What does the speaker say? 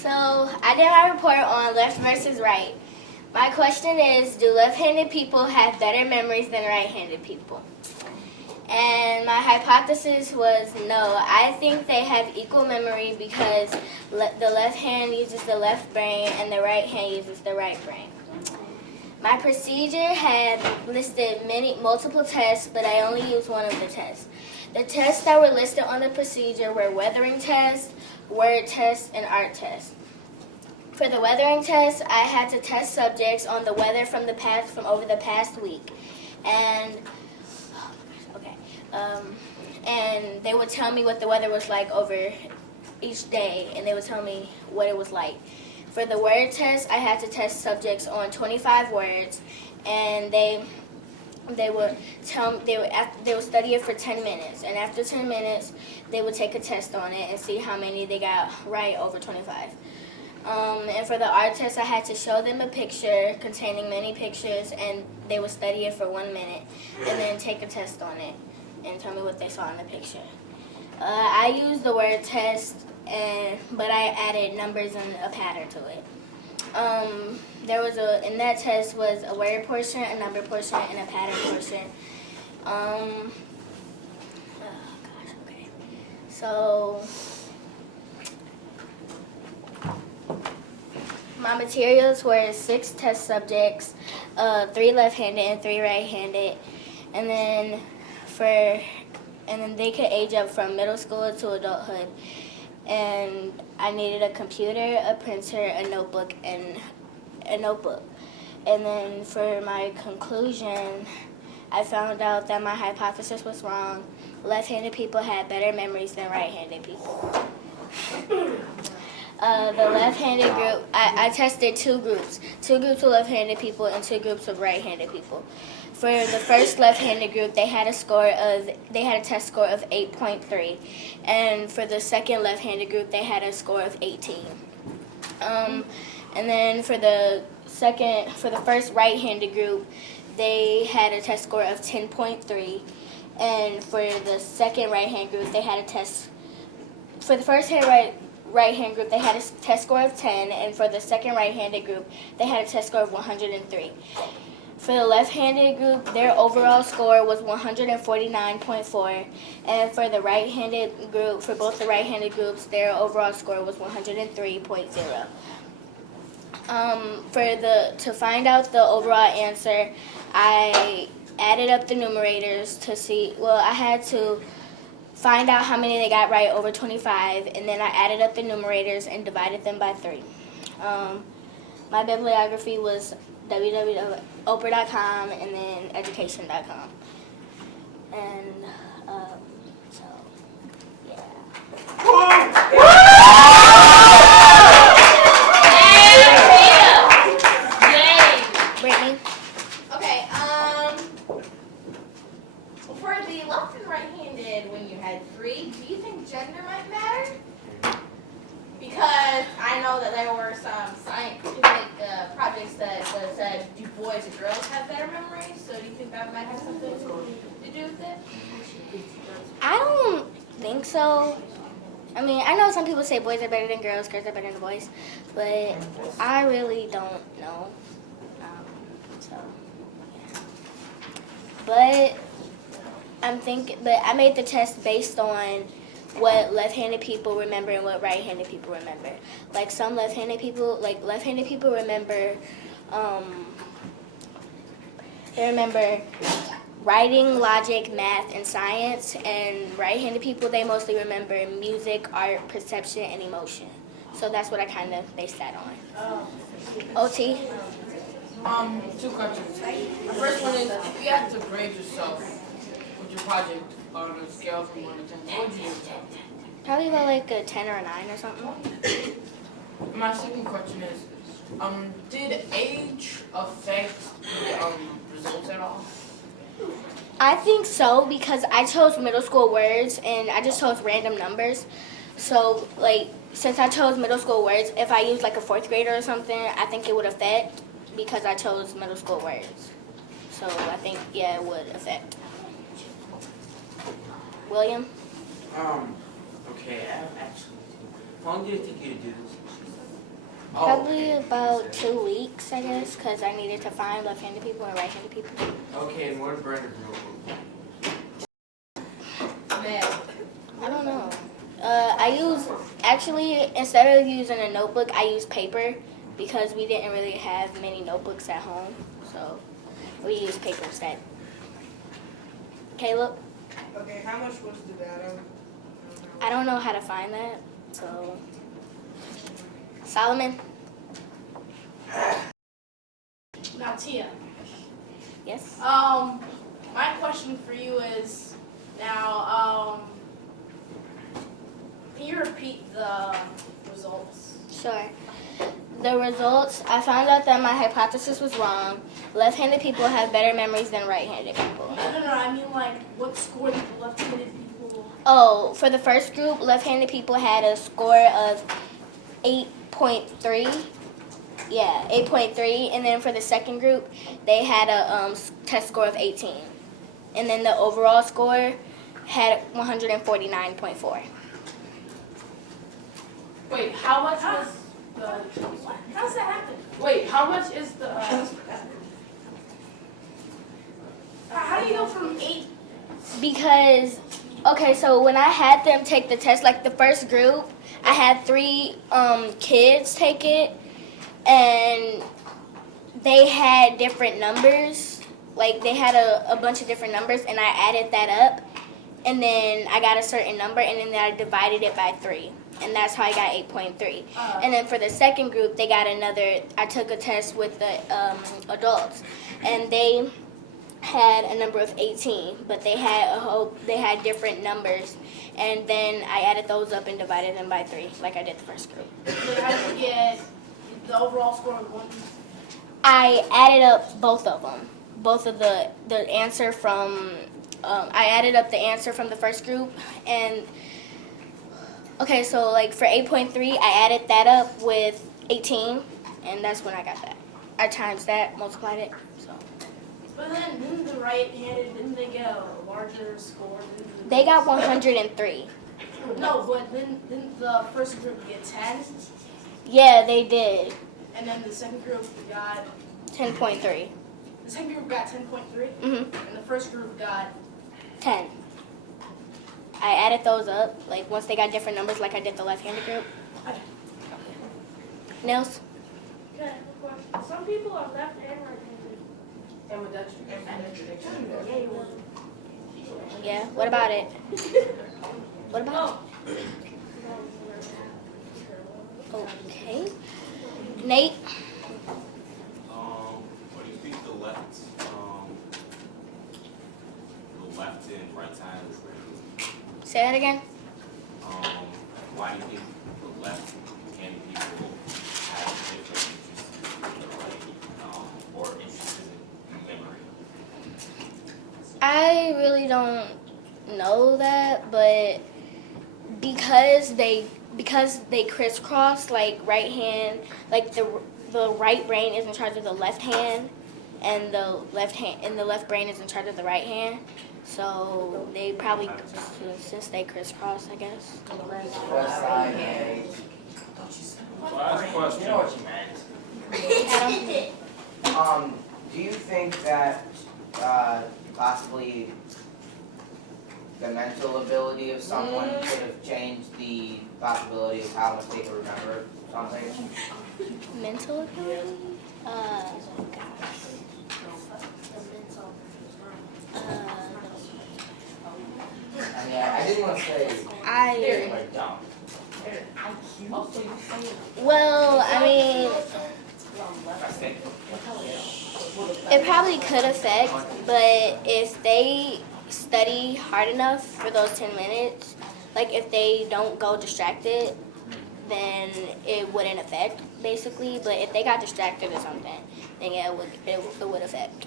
So I did my report on left versus right. My question is, do left-handed people have better memories than right-handed people? And my hypothesis was no. I think they have equal memory because the left hand uses the left brain and the right hand uses the right brain. My procedure had listed multiple tests, but I only used one of the tests. The tests that were listed on the procedure were weathering test, word test, and art test. For the weathering test, I had to test subjects on the weather from over the past week, and and they would tell me what the weather was like over each day, and they would tell me what it was like. For the word test, I had to test subjects on 25 words, and they would study it for 10 minutes, and after 10 minutes, they would take a test on it and see how many they got right over 25. And for the art test, I had to show them a picture containing many pictures, and they would study it for 1 minute, and then take a test on it and tell me what they saw in the picture. I used the word test, but I added numbers and a pattern to it. In that test was a word portion, a number portion, and a pattern portion. So my materials were 6 test subjects, 3 left-handed and 3 right-handed, and then they could age up from middle school to adulthood. And I needed a computer, a printer, a notebook, and a notebook. And then for my conclusion, I found out that my hypothesis was wrong. Left-handed people had better memories than right-handed people. The left-handed group, I tested 2 groups of left-handed people and 2 groups of right-handed people. For the first left-handed group, they had a test score of 8.3, and for the second left-handed group, they had a score of 18. And then for the first right-handed group, they had a test score of 10.3, and for the second right-hand group, they had a test. For the first right-hand group, they had a test score of 10, and for the second right-handed group, they had a test score of 103. For the left-handed group, their overall score was 149.4, and for the right-handed group, for both the right-handed groups, their overall score was 103.0. To find out the overall answer, I added up the numerators to see. Well, I had to find out how many they got right over 25, and then I added up the numerators and divided them by 3. My bibliography was www.oprah.com and then education.com. And so, yeah. Brittany? Okay, for the left and right-handed, when you had 3, do you think gender might matter? Because I know that there were some scientific projects that said, do boys and girls have better memories? So do you think that might have something to do with it? I don't think so. I mean, I know some people say boys are better than girls are better than boys, but I really don't know. But I made the test based on what left-handed people remember and what right-handed people remember. Like some left-handed people remember, they remember writing, logic, math, and science, and right-handed people, they mostly remember music, art, perception, and emotion. So that's what I kind of based that on. OT? 2 questions. The first one is, if you had to grade yourself with your project on a scale from 1 to 10, what would you give yourself? Probably about like a 10 or a 9 or something. My second question is, did age affect the results at all? I think so, because I chose middle school words and I just chose random numbers. So, since I chose middle school words, if I used like a 4th grader or something, I think it would affect because I chose middle school words. So I think, yeah, it would affect. William? Okay, I have actually. How long do you think you'd do this? Probably about 2 weeks, I guess, because I needed to find left-handed people and right-handed people. Okay, and what is Brenda's notebook? Man. I don't know. Instead of using a notebook, I use paper because we didn't really have many notebooks at home. So we used paper instead. Caleb? Okay, how much was the data? I don't know how to find that. So, Solomon? Now, Tia, Yes? my question for you is now, can you repeat the results? Sure. The results, I found out that my hypothesis was wrong. Left-handed people have better memories than right-handed people. No, I mean, like, what score did the left-handed people? Oh, for the first group, left-handed people had a score of 8.3. Yeah, 8.3. And then for the second group, they had a test score of 18. And then the overall score had 149.4. Wait, how much was the? How does that happen? Wait, how much is the? How do you go from 8? Because, okay, so when I had them take the test, like the first group, I had 3 kids take it, and they had different numbers. Like, they had a bunch of different numbers, and I added that up, and then I got a certain number, and then I divided it by 3. And that's how I got 8.3. And then for the second group, they got another, I took a test with the adults, and they had a number of 18, but they had different numbers, and then I added those up and divided them by 3, like I did the first group. So how did you get the overall score of 1? I added up both of them, both of the answer from. I added up the answer from the first group, and okay, so like for 8.3, I added that up with 18, and that's when I got that. I times that, multiplied it, so. But then didn't the right-handed, didn't they get a larger score? They got 103. No, but didn't the first group get 10? Yeah, they did. And then the second group got, 10.3. the second group got 10.3? Mhm. And the first group got, 10. I added those up, like once they got different numbers, like I did the left-handed group. okay. Nils? Okay, question. Some people are left and right-handed. Yeah. What about it? What about it? Okay. Nate? What do you think the left and right side is raised? Say that again. Why do you think the left-handed people have different interests than the right, or interests in memory? I really don't know that, but because they crisscross, like right hand, like the right brain is in charge of the left hand, and the left brain is in charge of the right hand. So they probably, since they crisscross, I guess. West side, yeah. Last question. You know what you meant. Adam? Do you think that possibly the mental ability of someone could have changed the possibility of how much they could remember something? Mental ability? Gosh. Yeah, I didn't want to say like dumb. Well, I mean, it probably could affect, but if they study hard enough for those 10 minutes, like if they don't go distracted, then it wouldn't affect, basically. But if they got distracted or something, then yeah, it would affect.